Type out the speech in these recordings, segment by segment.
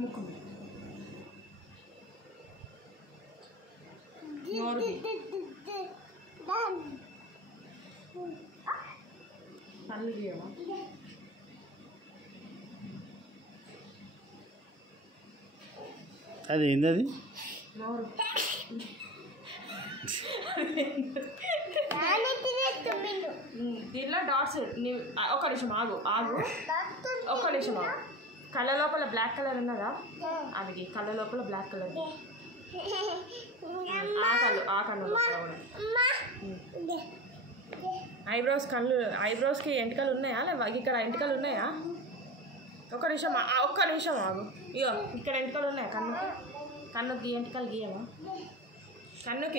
ముక్కు నోరు కళ్ళు గీయవా అది ఏంది అది నోరు దీంట్లో డాట్స్ ఒక నిమిషం ఆగు ఆగు ఒక్క నిమిషం ఆగు కళ్ళ లోపల బ్లాక్ కలర్ ఉన్నదా అది కళ్ళ లోపల బ్లాక్ కలర్ ఆ కళ్ళు ఐబ్రోస్కి ఎంటికలు ఉన్నాయా లేవా ఇక్కడ ఎంటికలు ఉన్నాయా ఒక్క నిమిషం ఆగు ఇగో ఇక్కడ ఎంటికలు ఉన్నాయా కన్నుకి ఎంటికలు గీయవా కన్నుకి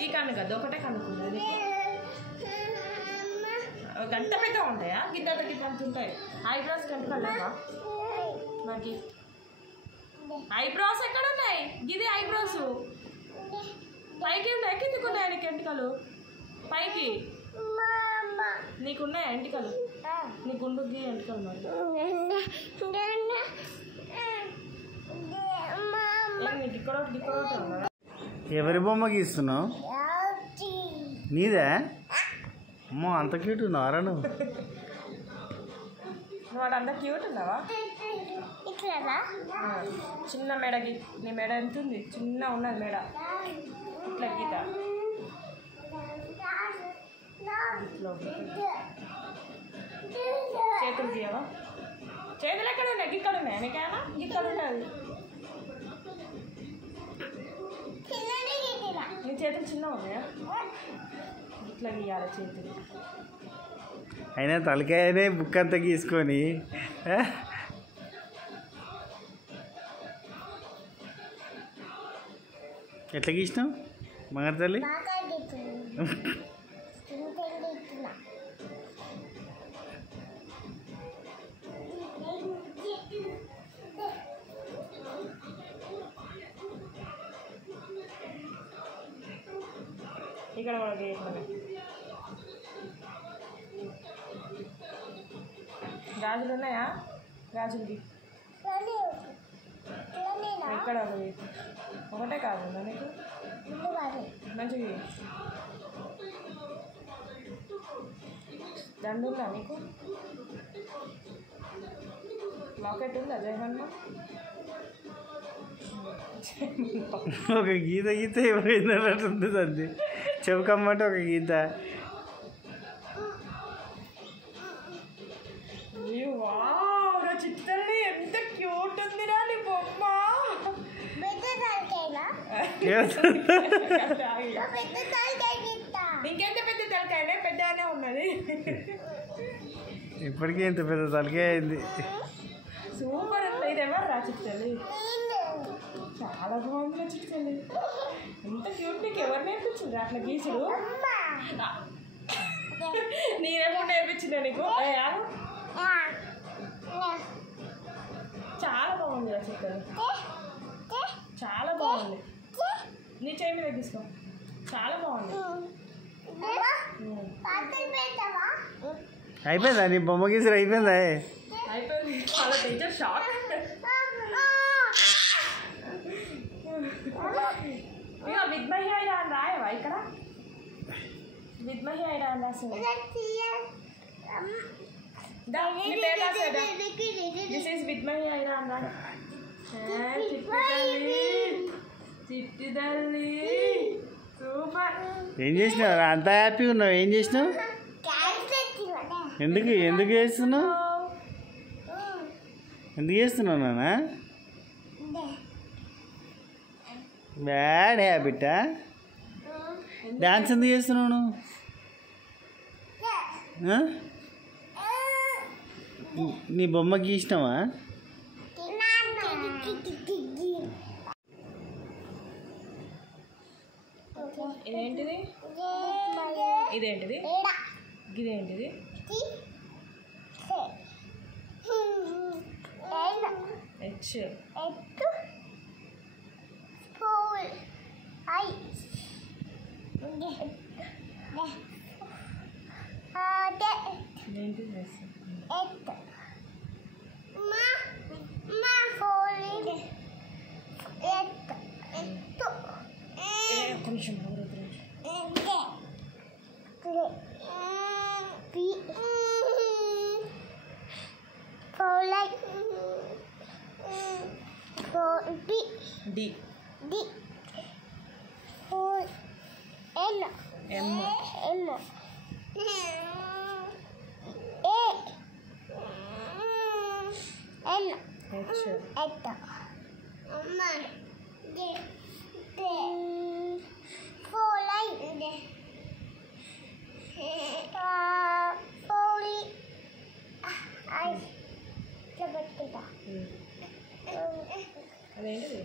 ఈ కన్ను కదా ఒకటే కన్నుకుంది గంట పెద్ద ఉంటాయా గిద్దంత గిద్దంత ఉంటాయి ఐబ్రోస్ ఎంటికలు లేవా మరి ఐబ్రోస్ ఎక్కడ ఉన్నాయి గిది ఐబ్రోస్ పైకి ఉన్నాయి కిందికి ఉన్నాయా నీకు ఎంటికలు పైకి నీకున్నాయా ఎంటికలు నీ గుండుకి ఎంటికలు మరి ఇక్కడ ఎవరి బొమ్మ గీస్తున్నావు నీదే అమ్మో అంత క్యూట్ ఉన్నావారా నువ్వు వాడు అంత క్యూట్ ఉన్నావా చిన్న మెడకి నీ మెడ ఎంత ఉంది చిన్న ఉన్నది మెడ ఇట్లా గీత చేతులు గీయవా చేతులు ఎక్కడ ఉన్నాయి గిక్కడ ఉన్నాయి నీకేనా గిక్కడ ఉన్నది నీ చేతులు చిన్న ఉన్నాయా ఇట్లా గీయాలి చేతులు అయినా తలకాయనే బుక్ అంతా గీసుకొని ఎట్లా గీసినావు బంగారు తల్లి ఇక్కడ కూడా గీయట్లేదు గాజులు ఉన్నాయా గాజులకి ఎక్కడ ఒకటే కాదు నీకు మంచిగా దండు ఉందా నీకు లాకెట్ ఉందా జయమన్మ ఒక గీత ఏమైందన్నట్టుంది అంది చెవుకమ్మంటే ఒక గీత చిత్తల్లి ఎంత క్యూట్ ఉందిరా నీ బొమ్మ ఇంకెంత పెద్ద తలకాయ పెద్దనే ఉన్నది ఇప్పటికీ ఇంత పెద్ద తలకాయ అయింది సూపర్ ఇది ఎవరు రా చిత్తల్లి చాలా బాగుంది చిత్తల్లి ఎంత క్యూట్ నీకు ఎవరు నేర్పించింది అట్లా గీసుడు నేనేమో నేర్పించిందా నీకు చాలా బాగుంది రా చిత్తల్లి చాలా బాగుంది నీ చేయి మీద తీసుకో చాలా బాగుంది అయిపోయిందా నీ బొమ్మ గీసుడు అయిపోయిందా అయిపోయింది చాలా టీచర్ షాక్ ఇక విద్మహి అయినా అని రాయవా ఇక్కడ విద్మహి అయినా అని రాసింది దిస్ ఈస్ విద్మహి అయినా అని రా చిట్టిదల్లి సూపర్ ఏం చేసినావు అంత హ్యాపీగా ఉన్నావు ఏం చేసినావు ఎందుకు చేస్తున్నావు ఎందుకు చేస్తున్నావు నాన్న బ్యాడ్ హ్యాబిటా డాన్స్ ఎందుకు చేస్తున్నావు నువ్వు నీ బొమ్మ గీసినావా ఇదేంటిది ఇదేంటిది ఇదేంటిది హెచ్ ఏంటి ఎస్ కొంచెం డి ఎం హెచ్ అదేంటిది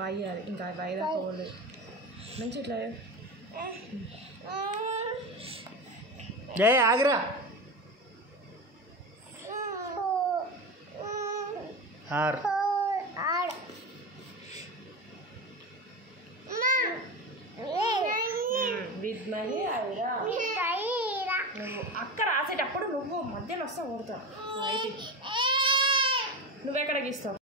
వయ్యాలి ఇంకా వైరా పోలే మంచి ఇట్లా జయ Agra are with money Aira నువ్వు అక్క రాసేటప్పుడు నువ్వు మధ్యలో వస్తావు ఓడతావు నువ్వెక్కడ గీస్తావు